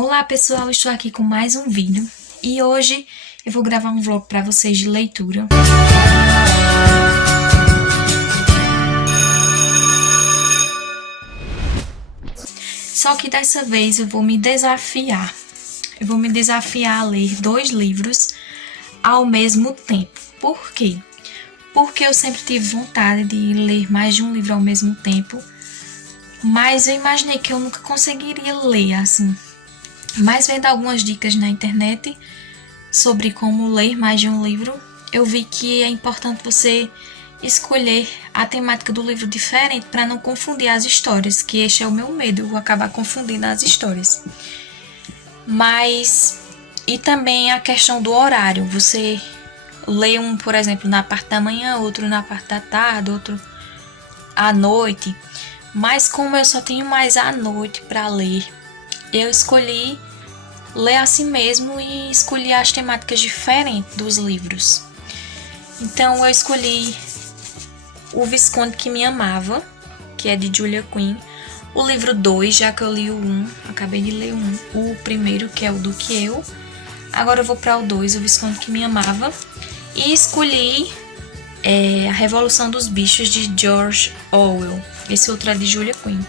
Olá pessoal, estou aqui com mais um vídeo e hoje eu vou gravar um vlog para vocês de leitura. Só que dessa vez eu vou me desafiar. A ler 2 livros ao mesmo tempo. Por quê? Porque eu sempre tive vontade de ler mais de um livro ao mesmo tempo, mas eu imaginei que eu nunca conseguiria ler assim. Mas vendo algumas dicas na internet sobre como ler mais de um livro, eu vi que é importante você escolher a temática do livro diferente para não confundir as histórias, que este é o meu medo, eu vou acabar confundindo as histórias. E também a questão do horário, você lê um, por exemplo, na parte da manhã, outro na parte da tarde, outro à noite. Mas como eu só tenho mais à noite para ler, eu escolhi ler assim mesmo e escolhi as temáticas diferentes dos livros. Então eu escolhi O Visconde que Me Amava, que é de Julia Quinn. O livro 2, já que eu li o 1, acabei de ler o primeiro, que é o Do Que Eu. Agora eu vou para o 2, O Visconde que Me Amava. E escolhi A Revolução dos Bichos, de George Orwell. Esse outro é de Julia Quinn.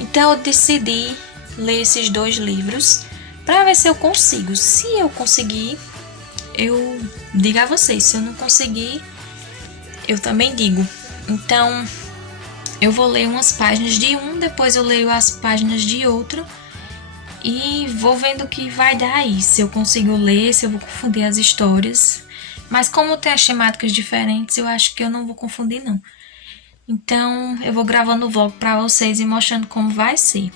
Então eu decidi ler esses 2 livros para ver se eu consigo. Se eu conseguir, eu digo a vocês. Se eu não conseguir, eu também digo. Então, eu vou ler umas páginas de um, depois eu leio as páginas de outro e vou vendo o que vai dar aí. Se eu consigo ler, se eu vou confundir as histórias. Mas como tem as temáticas diferentes, eu acho que eu não vou confundir não. Então, eu vou gravando o vlog para vocês e mostrando como vai ser.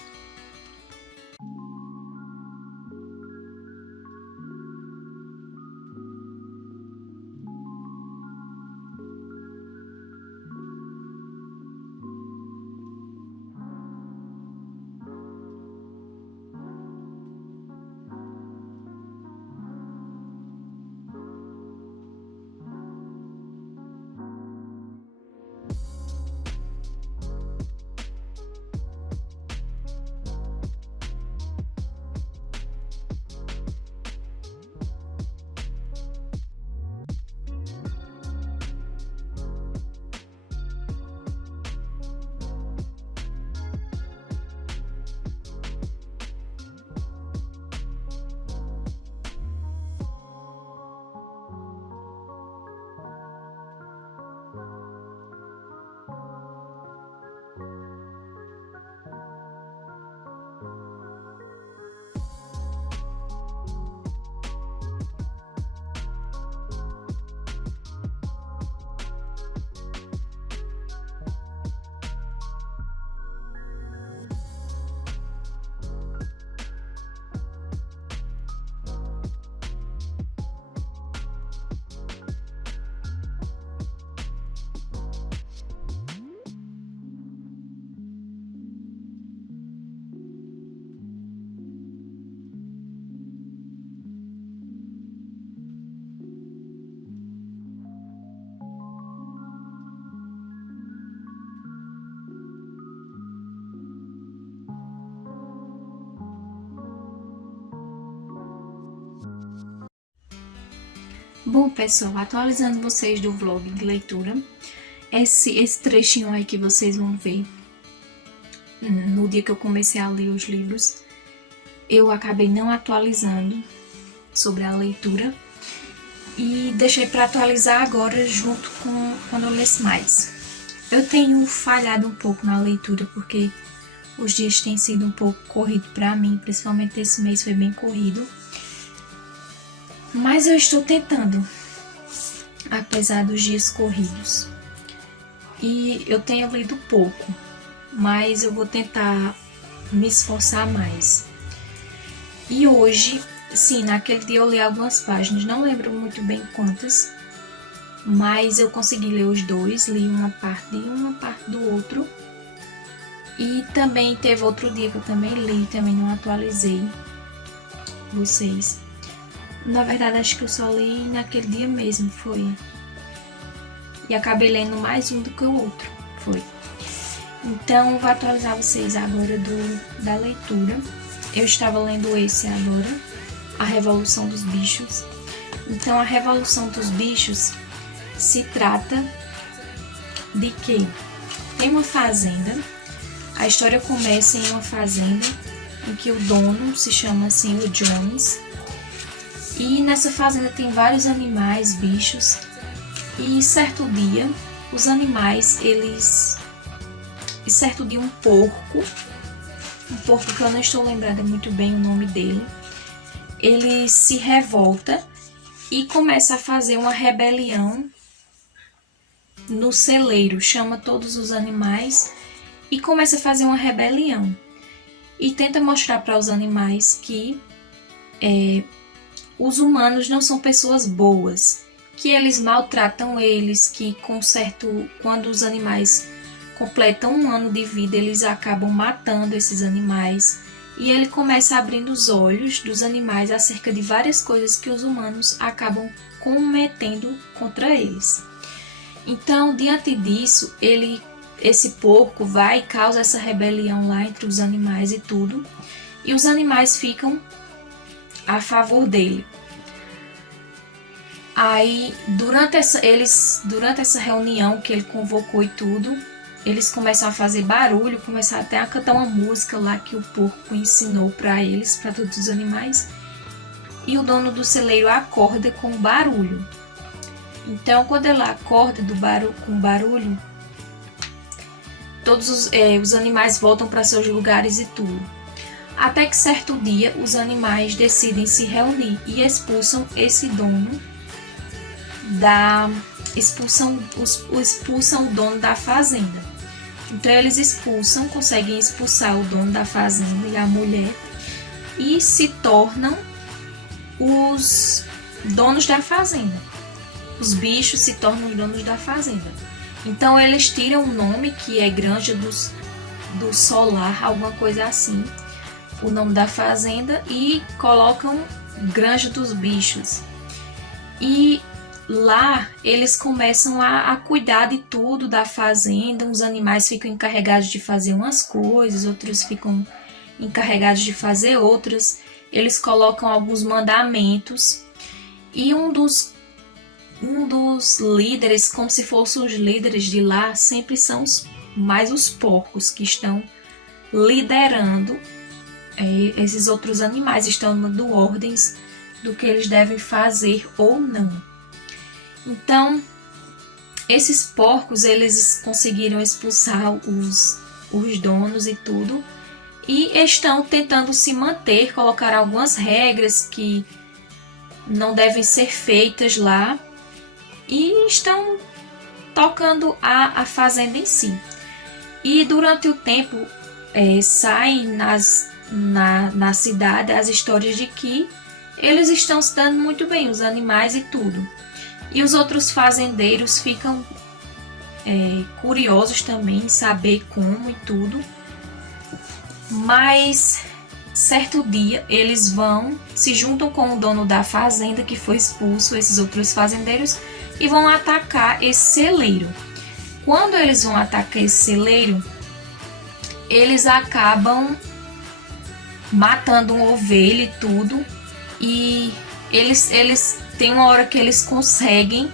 Bom, pessoal, atualizando vocês do vlog de leitura, esse trechinho aí que vocês vão ver no dia que eu comecei a ler os livros, eu acabei não atualizando sobre a leitura e deixei para atualizar agora junto com quando eu lesse mais. Eu tenho falhado um pouco na leitura porque os dias têm sido um pouco corrido para mim, principalmente esse mês foi bem corrido. Mas eu estou tentando, apesar dos dias corridos. E eu tenho lido pouco, mas eu vou tentar me esforçar mais. E hoje, sim, naquele dia eu li algumas páginas, não lembro muito bem quantas, mas eu consegui ler os 2, li uma parte de uma parte do outro. E também teve outro dia que eu também li, também não atualizei vocês. Na verdade, acho que eu só li naquele dia mesmo, foi. E acabei lendo mais um do que o outro, foi. Então, vou atualizar vocês agora da leitura. eu estava lendo esse agora, A Revolução dos Bichos. Então, A Revolução dos Bichos se trata de que tem uma fazenda. A história começa em uma fazenda em que o dono se chama assim, o Jones. E nessa fazenda tem vários animais, bichos. E certo dia, os animais, E certo dia um porco que eu não estou lembrada muito bem o nome dele, ele se revolta e começa a fazer uma rebelião no celeiro, chama todos os animais e começa a fazer uma rebelião. E tenta mostrar para os animais que os humanos não são pessoas boas, que eles maltratam eles, que quando os animais completam um ano de vida, eles acabam matando esses animais. E ele começa abrindo os olhos dos animais acerca de várias coisas que os humanos acabam cometendo contra eles. Então, diante disso, esse porco vai e causa essa rebelião lá entre os animais e tudo, e os animais ficam a favor dele. Aí, durante essa reunião que ele convocou e tudo, eles começam a fazer barulho, começam até a cantar uma música lá que o porco ensinou para eles, para todos os animais, e o dono do celeiro acorda com o barulho. Então, quando ela acorda com o barulho, todos os animais voltam para seus lugares e tudo. Até que certo dia, os animais decidem se reunir e expulsam esse dono expulsam o dono da fazenda. Então eles conseguem expulsar o dono da fazenda e a mulher e se tornam os donos da fazenda. Os bichos se tornam os donos da fazenda. Então eles tiram o nome, que é Granja do Solar, alguma coisa assim, o nome da fazenda, e colocam Granja dos Bichos. E lá eles começam a cuidar de tudo da fazenda. Os animais ficam encarregados de fazer umas coisas, outros ficam encarregados de fazer outras. Eles colocam alguns mandamentos e um dos líderes, como se fossem os líderes de lá, sempre são mais os porcos que estão liderando esses outros animais, estão dando ordens do que eles devem fazer ou não. Então, esses porcos, eles conseguiram expulsar os donos e tudo, e estão tentando se manter, colocar algumas regras que não devem ser feitas lá, e estão tocando a fazenda em si. E durante o tempo, saem na cidade as histórias de que eles estão se dando muito bem, os animais e tudo. E os outros fazendeiros ficam curiosos também em saber como e tudo. Mas certo dia eles se juntam com o dono da fazenda que foi expulso, esses outros fazendeiros, e vão atacar esse celeiro. Quando eles vão atacar esse celeiro, eles acabam matando uma ovelha e tudo. E eles tem uma hora que eles conseguem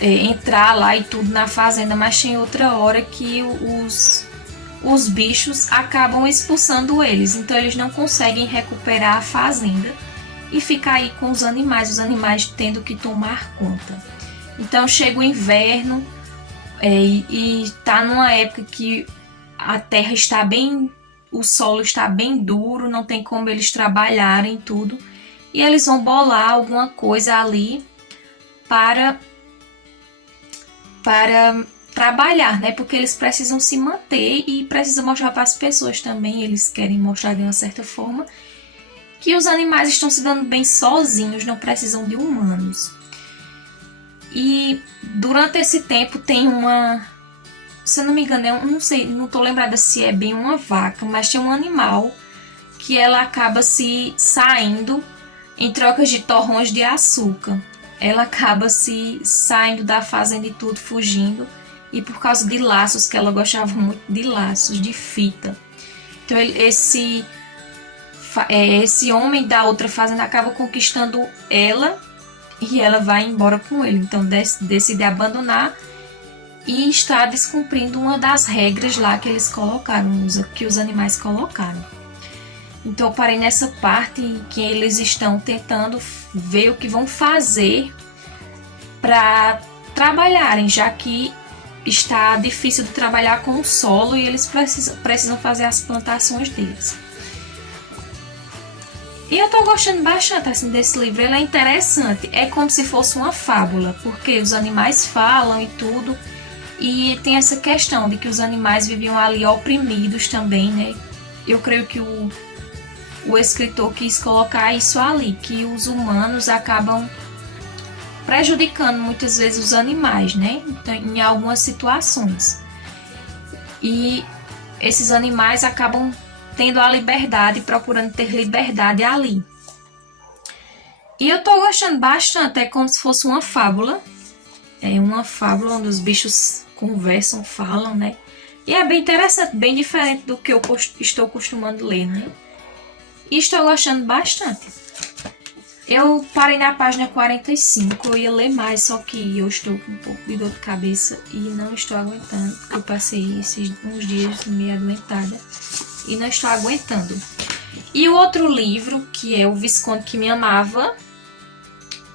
entrar lá e tudo na fazenda, mas tem outra hora que os bichos acabam expulsando eles. Então eles não conseguem recuperar a fazenda e ficar aí com os animais tendo que tomar conta. Então chega o inverno e tá numa época que a terra está o solo está bem duro, não tem como eles trabalharem tudo. E eles vão bolar alguma coisa ali para trabalhar, né? Porque eles precisam se manter e precisam mostrar para as pessoas também. Eles querem mostrar de uma certa forma que os animais estão se dando bem sozinhos, não precisam de humanos. E durante esse tempo tem se eu não me engano, eu não sei, não estou lembrada se é bem uma vaca, mas tem um animal que ela acaba se saindo em troca de torrões de açúcar. Ela acaba se saindo da fazenda e tudo, fugindo. E por causa de laços, que ela gostava muito de laços, de fita. Então esse esse homem da outra fazenda acaba conquistando ela e ela vai embora com ele. Então decide abandonar e está descumprindo uma das regras lá que eles colocaram, que os animais colocaram. Então eu parei nessa parte em que eles estão tentando ver o que vão fazer para trabalharem, já que está difícil de trabalhar com o solo e eles precisam fazer as plantações deles. E eu tô gostando bastante assim, desse livro, ele é interessante, é como se fosse uma fábula, porque os animais falam e tudo, e tem essa questão de que os animais viviam ali oprimidos também, né? Eu creio que o escritor quis colocar isso ali, que os humanos acabam prejudicando muitas vezes os animais, né? Então, em algumas situações. E esses animais acabam tendo a liberdade, procurando ter liberdade ali. E eu tô gostando bastante, é como se fosse uma fábula. É uma fábula onde os bichos conversam, falam, né? E é bem interessante, bem diferente do que eu estou acostumando a ler, né? E estou gostando bastante. Eu parei na página 45, eu ia ler mais, só que eu estou com um pouco de dor de cabeça e não estou aguentando, porque eu passei uns dias meio adoentada e não estou aguentando. E o outro livro, que é O Visconde que Me Amava,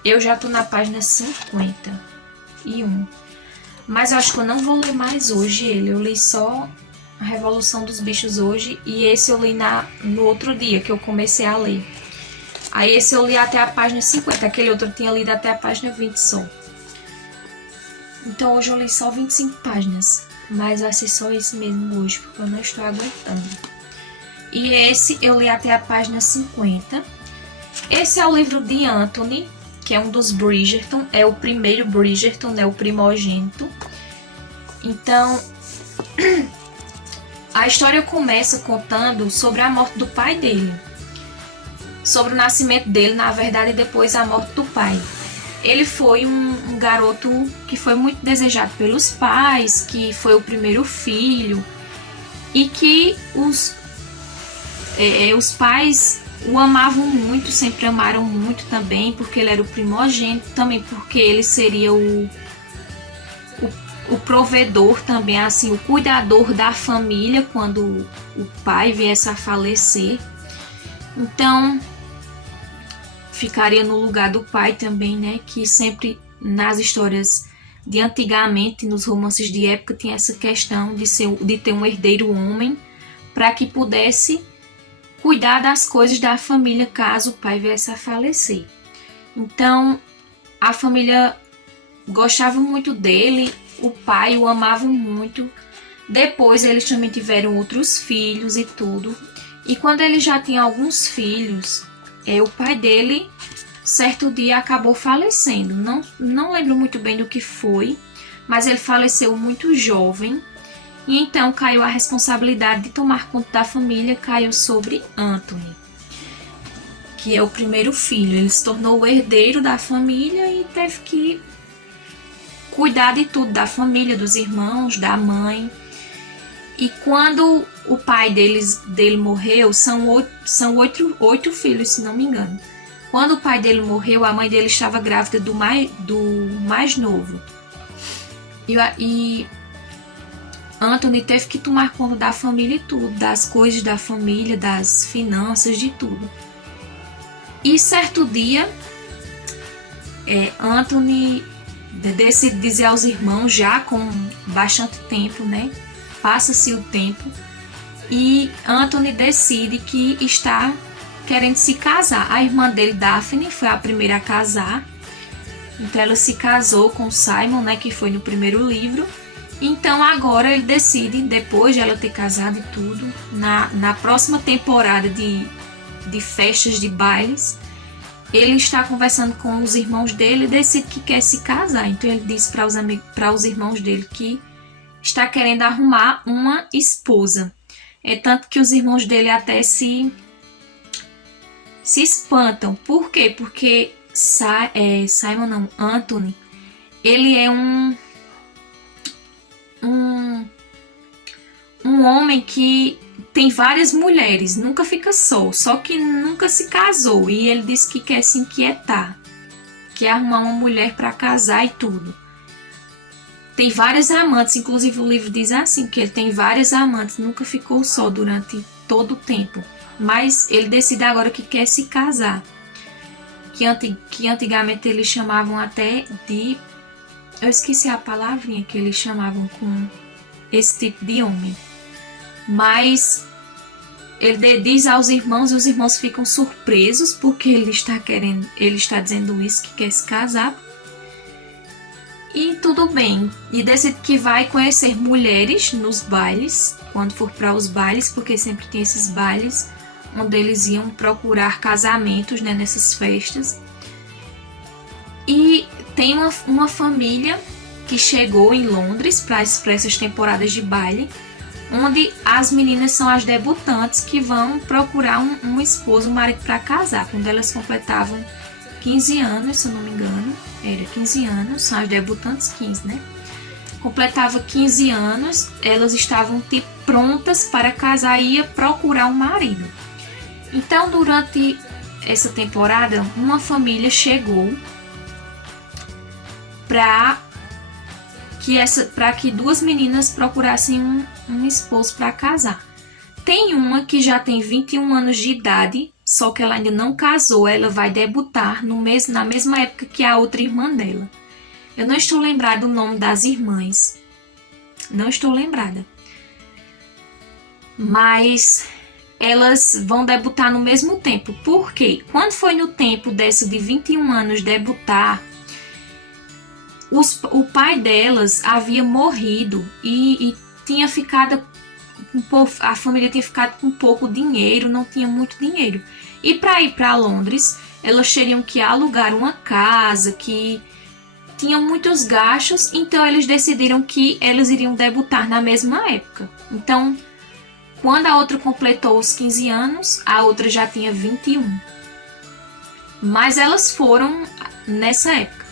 eu já estou na página 51. Mas eu acho que eu não vou ler mais hoje ele, eu li só A Revolução dos Bichos hoje e esse eu li no outro dia que eu comecei a ler. Aí esse eu li até a página 50, aquele outro eu tinha lido até a página 20 só. Então hoje eu li só 25 páginas, mas vai ser só esse mesmo hoje, porque eu não estou aguentando. E esse eu li até a página 50. Esse é o livro de Anthony, que é um dos Bridgerton, é o primeiro Bridgerton, né, o primogênito. Então, a história começa contando sobre a morte do pai dele. Sobre o nascimento dele, na verdade, e depois a morte do pai. Ele foi um garoto que foi muito desejado pelos pais, que foi o primeiro filho, e que os pais o amavam muito, sempre amaram muito também, porque ele era o primogênito, também porque ele seria o provedor também, assim, o cuidador da família quando o pai viesse a falecer. Então, ficaria no lugar do pai também, né? Que sempre nas histórias de antigamente, nos romances de época, tinha essa questão de ter um herdeiro homem para que pudesse cuidar das coisas da família caso o pai viesse a falecer. Então, a família gostava muito dele, o pai o amava muito. Depois eles também tiveram outros filhos e tudo. E quando ele já tinha alguns filhos, o pai dele, certo dia, acabou falecendo. Não lembro muito bem do que foi, mas ele faleceu muito jovem. E então caiu a responsabilidade de tomar conta da família, caiu sobre Anthony, que é o primeiro filho. Ele se tornou o herdeiro da família e teve que cuidar de tudo, da família, dos irmãos, da mãe. E quando o pai dele morreu, são oito filhos, se não me engano. Quando o pai dele morreu, a mãe dele estava grávida do mais novo. E Anthony teve que tomar conta da família e tudo, das coisas da família, das finanças, de tudo. E certo dia, Anthony decide dizer aos irmãos, já com bastante tempo, né? Passa-se o tempo e Anthony decide que está querendo se casar. A irmã dele, Daphne, foi a primeira a casar. Então ela se casou com Simon, né, que foi no primeiro livro. Então agora ele decide, depois de ela ter casado e tudo, na próxima temporada de festas, de bailes, ele está conversando com os irmãos dele e decide que quer se casar. Então ele diz para os irmãos dele que está querendo arrumar uma esposa. É tanto que os irmãos dele até se espantam. Por quê? Porque Anthony, ele é um homem que tem várias mulheres, nunca fica só que nunca se casou. E ele diz que quer se inquietar, quer arrumar uma mulher para casar e tudo. Tem várias amantes, inclusive o livro diz assim, que ele tem várias amantes, nunca ficou só durante todo o tempo. Mas ele decide agora que quer se casar. Que antigamente eles chamavam até de... Eu esqueci a palavrinha que eles chamavam com esse tipo de homem. Mas ele diz aos irmãos e os irmãos ficam surpresos porque ele está dizendo isso, que quer se casar. E tudo bem. E decide que vai conhecer mulheres nos bailes, quando for para os bailes, porque sempre tem esses bailes onde eles iam procurar casamentos, né, nessas festas. E tem uma família que chegou em Londres para essas temporadas de baile, onde as meninas são as debutantes que vão procurar um esposo, um marido para casar. Quando elas completavam 15 anos, se eu não me engano, era 15 anos, são as debutantes 15, né? Completava 15 anos, elas estavam tipo prontas para casar e ia procurar um marido. Então, durante essa temporada, uma família chegou para que duas meninas procurassem um esposo para casar. Tem uma que já tem 21 anos de idade, só que ela ainda não casou, ela vai debutar na mesma época que a outra irmã dela. Eu não estou lembrada do nome das irmãs. Não estou lembrada. Mas elas vão debutar no mesmo tempo. Por quê? Quando foi no tempo dessa de 21 anos debutar, o pai delas havia morrido e tinha ficado a família tinha ficado com pouco dinheiro, não tinha muito dinheiro. E para ir para Londres, elas teriam que alugar uma casa que tinha muitos gastos, então eles decidiram que elas iriam debutar na mesma época. Então, quando a outra completou os 15 anos, a outra já tinha 21. Mas elas foram nessa época.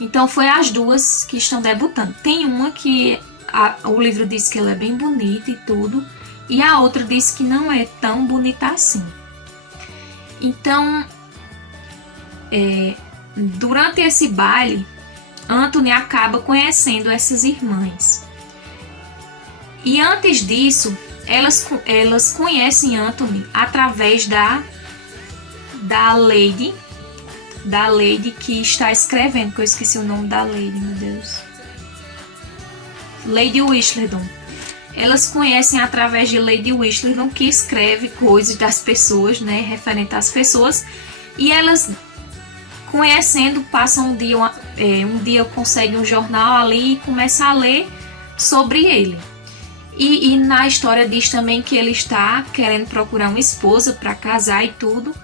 Então, foi as duas que estão debutando. Tem uma que o livro diz que ela é bem bonita e tudo, e a outra diz que não é tão bonita assim. Então, durante esse baile, Anthony acaba conhecendo essas irmãs. E antes disso, elas conhecem Anthony através da Lady que está escrevendo, que eu esqueci o nome da Lady, meu Deus. Lady Whistledown. Elas conhecem através de Lady Whistledown, que escreve coisas das pessoas, né, referente às pessoas, e elas, conhecendo, passam um dia conseguem um jornal ali e começam a ler sobre ele. E na história diz também que ele está querendo procurar uma esposa para casar e tudo.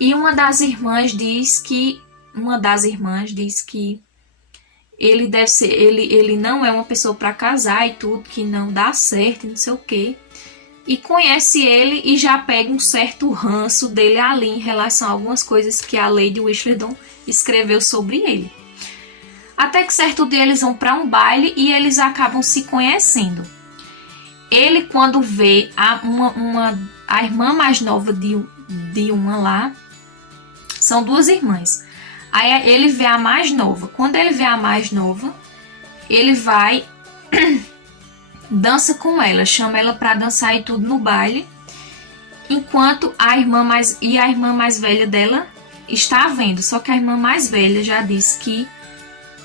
E uma das irmãs diz que ele não é uma pessoa para casar e tudo, que não dá certo, não sei o quê. E conhece ele e já pega um certo ranço dele ali em relação a algumas coisas que a Lady Whistledown escreveu sobre ele. Até que certo dia eles vão para um baile e eles acabam se conhecendo. Ele, quando vê a irmã mais nova de uma lá, são duas irmãs. Aí ele vê a mais nova. Quando ele vê a mais nova, ele vai, dança com ela, chama ela para dançar e tudo no baile, enquanto a irmã mais velha dela está vendo. Só que a irmã mais velha já disse que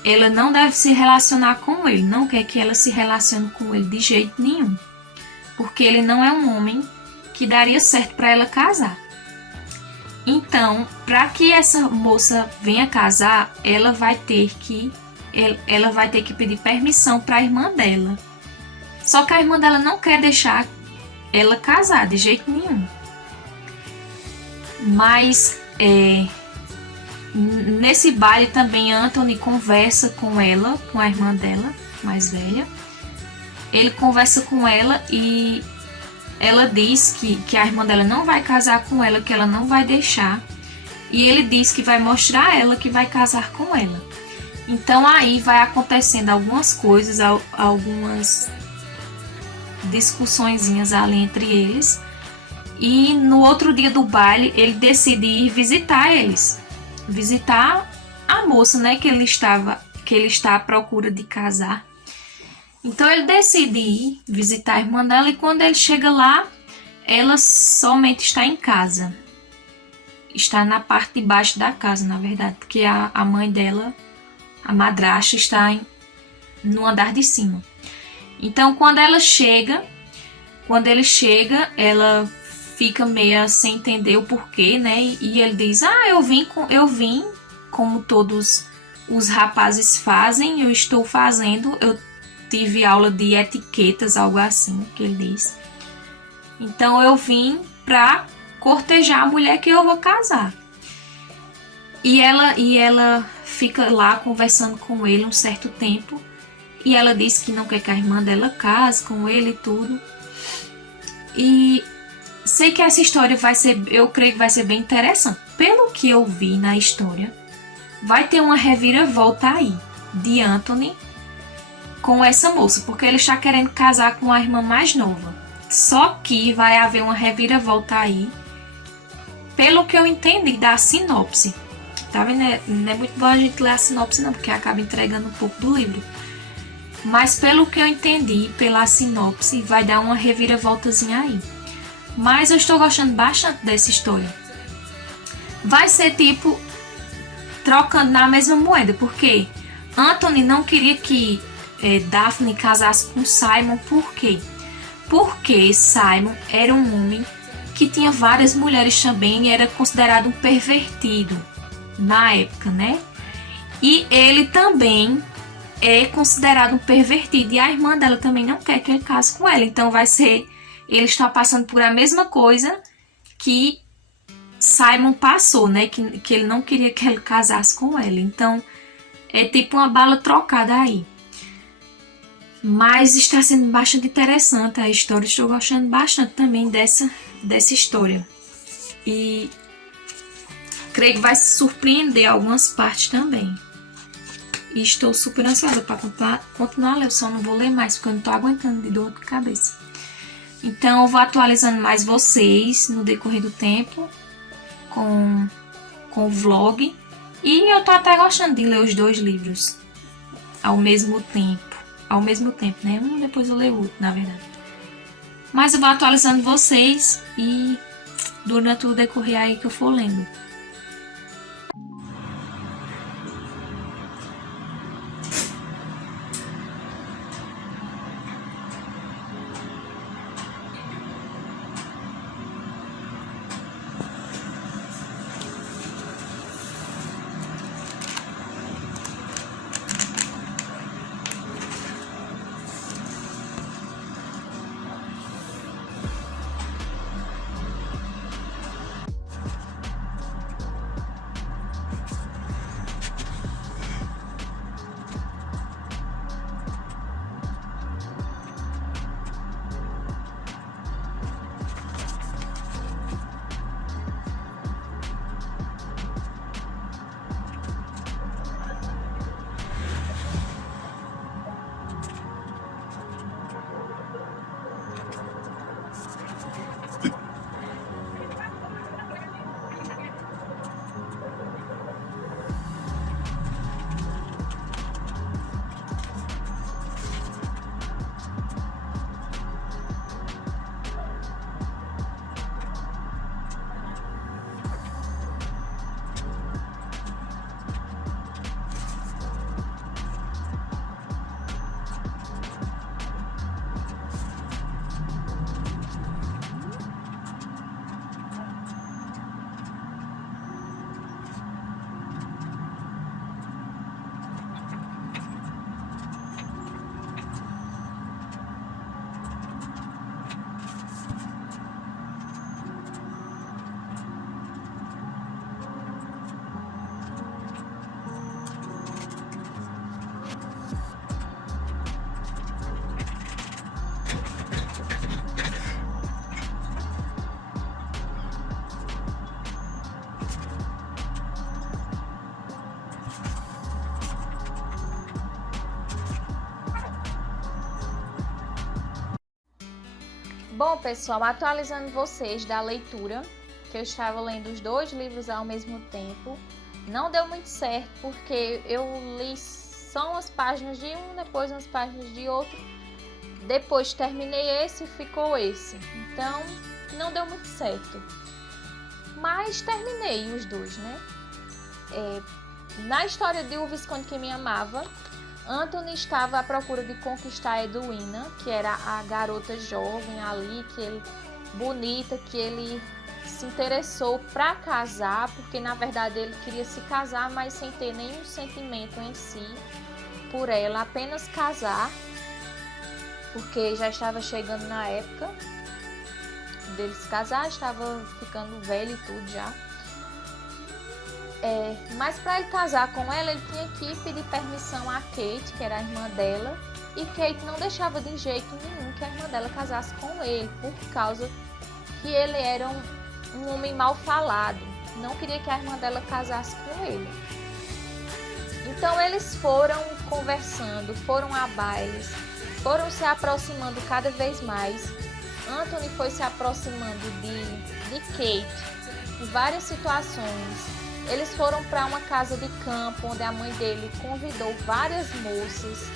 ela não deve se relacionar com ele, não quer que ela se relacione com ele de jeito nenhum, porque ele não é um homem que daria certo para ela casar. Então, para que essa moça venha casar, ela vai ter que pedir permissão para a irmã dela. Só que a irmã dela não quer deixar ela casar de jeito nenhum. Mas nesse baile também Anthony conversa com ela, com a irmã dela mais velha. Ele conversa com ela e ela diz que a irmã dela não vai casar com ela, que ela não vai deixar. E ele diz que vai mostrar a ela que vai casar com ela. Então aí vai acontecendo algumas coisas, discussõezinhas ali entre eles. E no outro dia do baile, ele decide ir visitar eles. Visitar a moça, né, que ele está à procura de casar. Então ele decide ir visitar a irmã dela e quando ele chega lá, ela somente está em casa. Está na parte de baixo da casa, na verdade, porque a mãe dela, a madrasta, está no andar de cima. Então quando ele chega, ela fica meio sem entender o porquê, né? E ele diz: eu vim como todos os rapazes fazem, eu estou fazendo, eu tive aula de etiquetas, algo assim que ele diz. Então eu vim pra cortejar a mulher que eu vou casar. E ela fica lá conversando com ele um certo tempo. E ela diz que não quer que a irmã dela case com ele e tudo. E sei que essa história eu creio que vai ser bem interessante. Pelo que eu vi na história, vai ter uma reviravolta aí de Anthony com essa moça, porque ele está querendo casar com a irmã mais nova. Só que vai haver uma reviravolta aí, pelo que eu entendi da sinopse. Tá vendo? Não é muito bom a gente ler a sinopse não, porque acaba entregando um pouco do livro. Mas pelo que eu entendi, pela sinopse, vai dar uma reviravoltazinha aí. Mas eu estou gostando bastante dessa história. Vai ser tipo trocando na mesma moeda, porque Anthony não queria que Daphne casasse com Simon. Por quê? Porque Simon era um homem que tinha várias mulheres também e era considerado um pervertido na época, né? E ele também é considerado um pervertido e a irmã dela também não quer que ele case com ela. Então vai ser, ele está passando por a mesma coisa que Simon passou, né? Que ele não queria que ele casasse com ela. Então é tipo uma bala trocada aí. Mas está sendo bastante interessante a história. Estou gostando bastante também dessa história. E creio que vai surpreender algumas partes também. E estou super ansiosa para continuar a ler. Eu só não vou ler mais porque eu não estou aguentando de dor de cabeça. Então eu vou atualizando mais vocês no decorrer do tempo com o vlog. E eu estou até gostando de ler os dois livros ao mesmo tempo. Né? Um depois eu leio outro, na verdade. Mas eu vou atualizando vocês e durante o decorrer aí que eu for lendo. Bom, pessoal, atualizando vocês da leitura, que eu estava lendo os 2 livros ao mesmo tempo, não deu muito certo, porque eu li só umas páginas de um, depois umas páginas de outro, depois terminei esse e ficou esse. Então, não deu muito certo. Mas terminei os 2, né? Na história de O Visconde que Me Amava, Anthony estava à procura de conquistar Edwina, que era a garota jovem ali, bonita, que ele se interessou para casar, porque na verdade ele queria se casar, mas sem ter nenhum sentimento em si por ela, apenas casar, porque já estava chegando na época dele se casar, estava ficando velho e tudo já. Mas para ele casar com ela, ele tinha que pedir permissão a Kate, que era a irmã dela, e Kate não deixava de jeito nenhum que a irmã dela casasse com ele, por causa que ele era um homem mal falado, não queria que a irmã dela casasse com ele. Então eles foram conversando, foram a bailes, foram se aproximando cada vez mais. Anthony foi se aproximando de Kate em várias situações. Eles foram para uma casa de campo, onde a mãe dele convidou várias moças,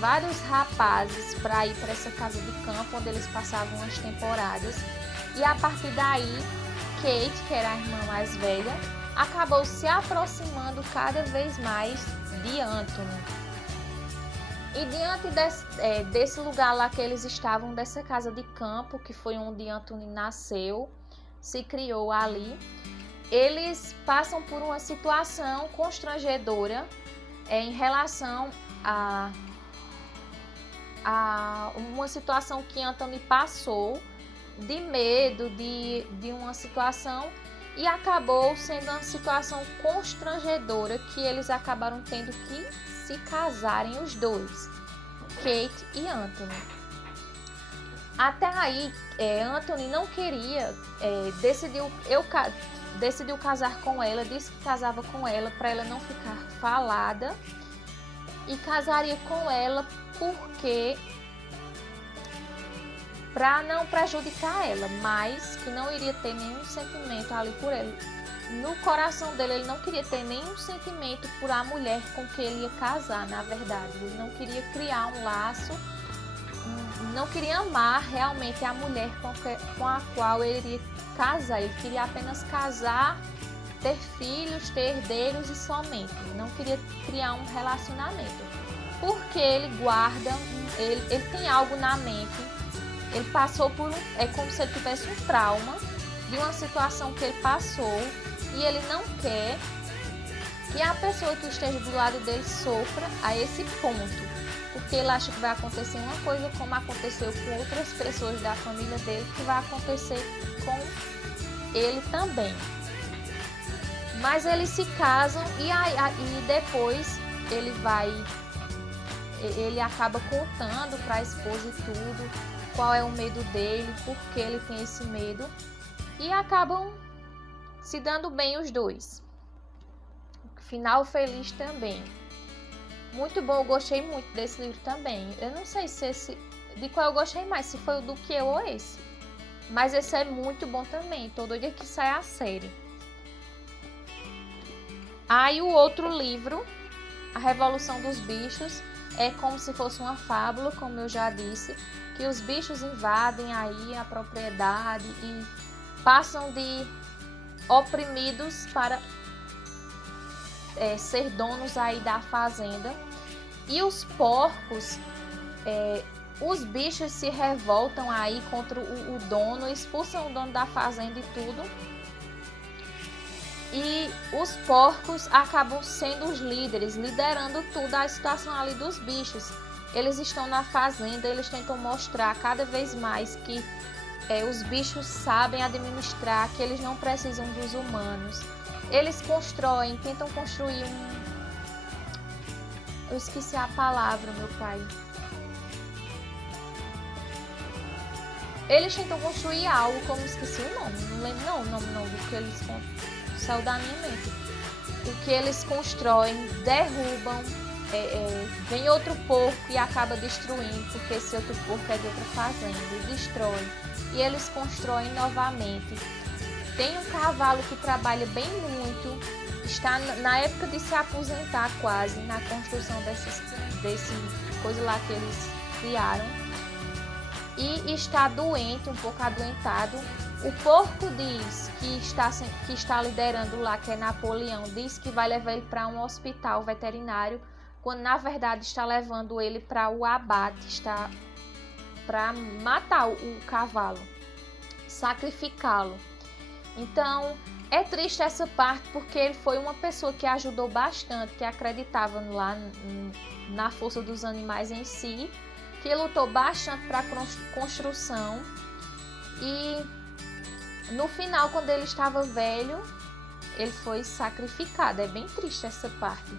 vários rapazes para ir para essa casa de campo, onde eles passavam as temporadas. E a partir daí, Kate, que era a irmã mais velha, acabou se aproximando cada vez mais de Anthony. E diante desse lugar lá que eles estavam, dessa casa de campo, que foi onde Anthony nasceu, se criou ali, eles passam por uma situação constrangedora em relação a uma situação que Anthony passou de medo de uma situação, e acabou sendo uma situação constrangedora que eles acabaram tendo que se casarem os dois, Kate e Anthony. Até aí, Anthony não queria, decidiu casar com ela, disse que casava com ela para ela não ficar falada, e casaria com ela porque para não prejudicar ela, mas que não iria ter nenhum sentimento ali por ela. No coração dele, ele não queria ter nenhum sentimento por a mulher com que ele ia casar, na verdade. Ele não queria criar um laço, não queria amar realmente a mulher com a qual ele iria casar. Ele queria apenas casar, ter filhos, ter herdeiros e somente. Ele não queria criar um relacionamento, porque ele guarda, ele tem algo na mente. Ele passou por é como se ele tivesse um trauma de uma situação que ele passou, e ele não quer que a pessoa que esteja do lado dele sofra a esse ponto, porque ele acha que vai acontecer uma coisa como aconteceu com outras pessoas da família dele, que vai acontecer com ele também. Mas eles se casam e depois ele acaba contando para a esposa e tudo, qual é o medo dele, por que ele tem esse medo, e acabam se dando bem os dois. Final feliz também. Muito bom, eu gostei muito desse livro também. Eu não sei de qual eu gostei mais, se foi o do que eu ou esse. Mas esse é muito bom também, tô doida que sai a série. Aí o outro livro, A Revolução dos Bichos, é como se fosse uma fábula, como eu já disse, que os bichos invadem aí a propriedade e passam de oprimidos para ser donos aí da fazenda. E os porcos, os bichos se revoltam aí contra o dono, expulsam o dono da fazenda e tudo. E os porcos acabam sendo os líderes, liderando tudo, a situação ali dos bichos. Eles estão na fazenda, eles tentam mostrar cada vez mais que os bichos sabem administrar, que eles não precisam dos humanos. Eles tentam construir eu esqueci a palavra, meu pai. Eles tentam construir algo, como esqueci o nome, não lembro não, o nome não, do que eles saiu da minha mente. O que eles constroem, derrubam, vem outro porco e acaba destruindo, porque esse outro porco é de outra fazenda e destrói. e eles constroem novamente. Tem um cavalo que trabalha bem muito, está na época de se aposentar quase, na construção desse coisa lá que eles criaram, e está doente, um pouco adoentado. O porco diz que está liderando lá, que é Napoleão, diz que vai levar ele para um hospital veterinário, quando na verdade está levando ele para o abate, está para matar o cavalo, sacrificá-lo. Então é triste essa parte, porque ele foi uma pessoa que ajudou bastante, que acreditava lá na força dos animais em si, que lutou bastante para a construção, e no final, quando ele estava velho, ele foi sacrificado. É bem triste essa parte.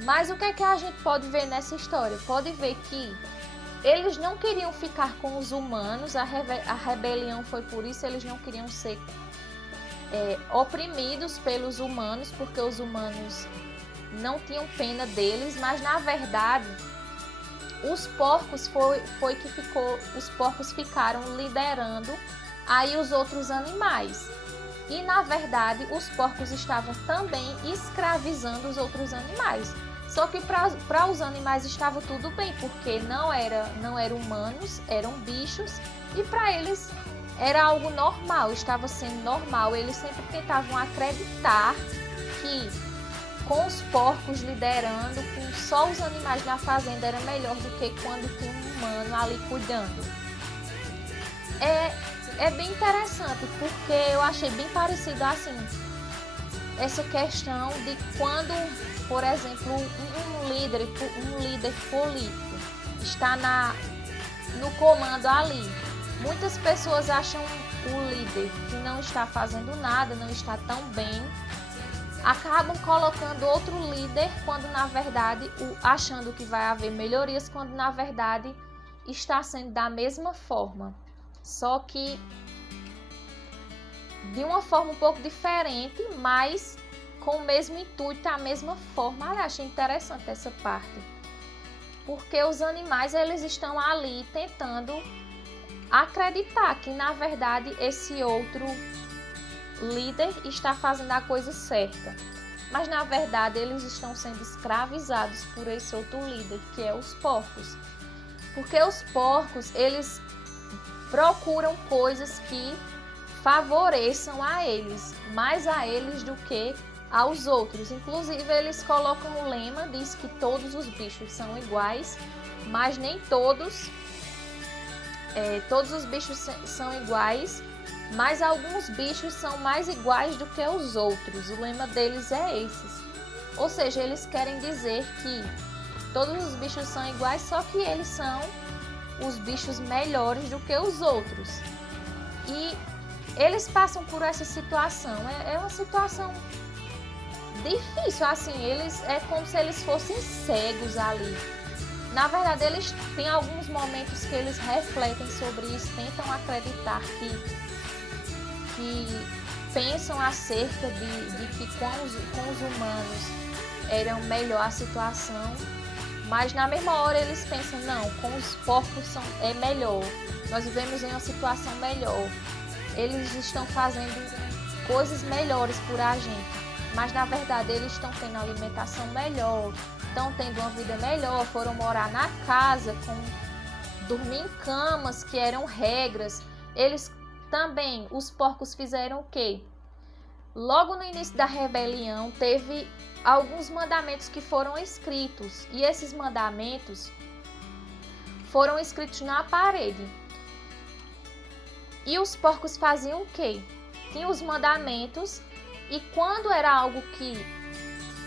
Mas o que é que a gente pode ver nessa história? Pode ver que eles não queriam ficar com os humanos, a rebelião foi por isso, eles não queriam ser oprimidos pelos humanos, porque os humanos não tinham pena deles, mas na verdade os porcos os porcos ficaram liderando aí os outros animais. E na verdade os porcos estavam também escravizando os outros animais. Só que para os animais estava tudo bem, porque não eram humanos, eram bichos, e para eles era algo normal, estava sendo normal. Eles sempre tentavam acreditar que com os porcos liderando, com só os animais na fazenda, era melhor do que quando tinha um humano ali cuidando. É bem interessante, porque eu achei bem parecido assim, essa questão de quando, por exemplo, um líder político está no comando ali. Muitas pessoas acham o líder que não está fazendo nada, não está tão bem, acabam colocando outro líder quando na verdade, achando que vai haver melhorias, quando na verdade está sendo da mesma forma. Só que de uma forma um pouco diferente, mas com o mesmo intuito, a mesma forma. Eu achei interessante essa parte, porque os animais eles estão ali tentando acreditar que na verdade esse outro líder está fazendo a coisa certa, mas na verdade eles estão sendo escravizados por esse outro líder, que é os porcos, porque os porcos eles procuram coisas que favoreçam a eles, mais a eles do que aos outros. Inclusive eles colocam o lema, diz que todos os bichos são iguais, mas nem todos os bichos são iguais, mas alguns bichos são mais iguais do que os outros. O lema deles é esse. Ou seja, eles querem dizer que todos os bichos são iguais, só que eles são os bichos melhores do que os outros. E eles passam por essa situação. É uma situação difícil, assim, é como se eles fossem cegos ali. Na verdade, eles têm alguns momentos que eles refletem sobre isso, tentam acreditar que pensam acerca de que com os humanos era melhor a situação, mas na mesma hora eles pensam, não, com os porcos é melhor, nós vivemos em uma situação melhor, eles estão fazendo coisas melhores por a gente, mas na verdade eles estão tendo alimentação melhor, estão tendo uma vida melhor, foram morar na casa, dormir em camas que eram regras. Eles também, os porcos fizeram o quê? Logo no início da rebelião, teve alguns mandamentos que foram escritos, e esses mandamentos foram escritos na parede. E os porcos faziam o quê? Tinham os mandamentos, e quando era algo que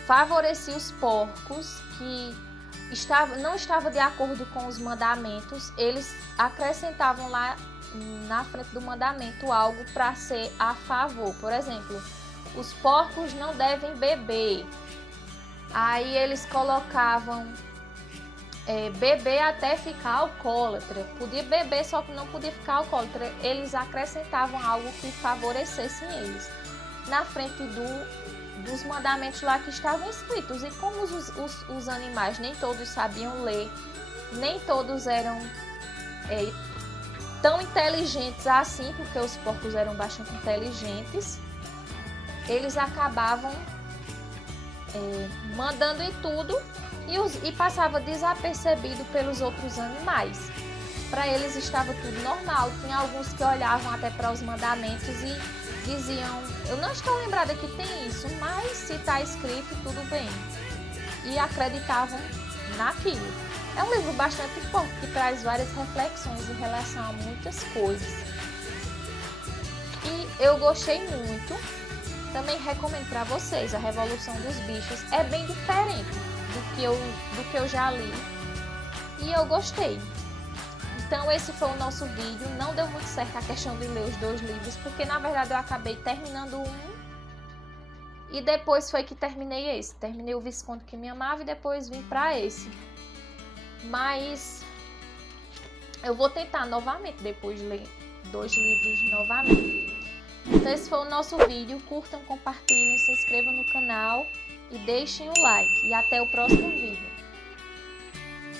favorecia os porcos, que não estava de acordo com os mandamentos, eles acrescentavam lá na frente do mandamento algo para ser a favor. Por exemplo, os porcos não devem beber. Aí eles colocavam beber até ficar alcoólatra. Podia beber, só que não podia ficar alcoólatra. Eles acrescentavam algo que favorecesse eles na frente dos mandamentos lá que estavam escritos. E como os animais nem todos sabiam ler, nem todos eram tão inteligentes assim, porque os porcos eram bastante inteligentes, eles acabavam mandando em tudo e passava desapercebido pelos outros animais. Para eles estava tudo normal. Tinha alguns que olhavam até para os mandamentos e diziam: eu não estou lembrada que tem isso, mas se está escrito, tudo bem. E acreditavam naquilo. É um livro bastante forte que traz várias reflexões em relação a muitas coisas. E eu gostei muito. Também recomendo para vocês. A Revolução dos Bichos é bem diferente do que eu já li. E eu gostei. Então esse foi o nosso vídeo. Não deu muito certo a questão de ler os 2 livros, porque na verdade eu acabei terminando um e depois foi que terminei esse. Terminei o Visconde que me amava e depois vim para esse. Mas eu vou tentar novamente depois ler 2 livros novamente. Então esse foi o nosso vídeo. Curtam, compartilhem, se inscrevam no canal e deixem o like. E até o próximo vídeo.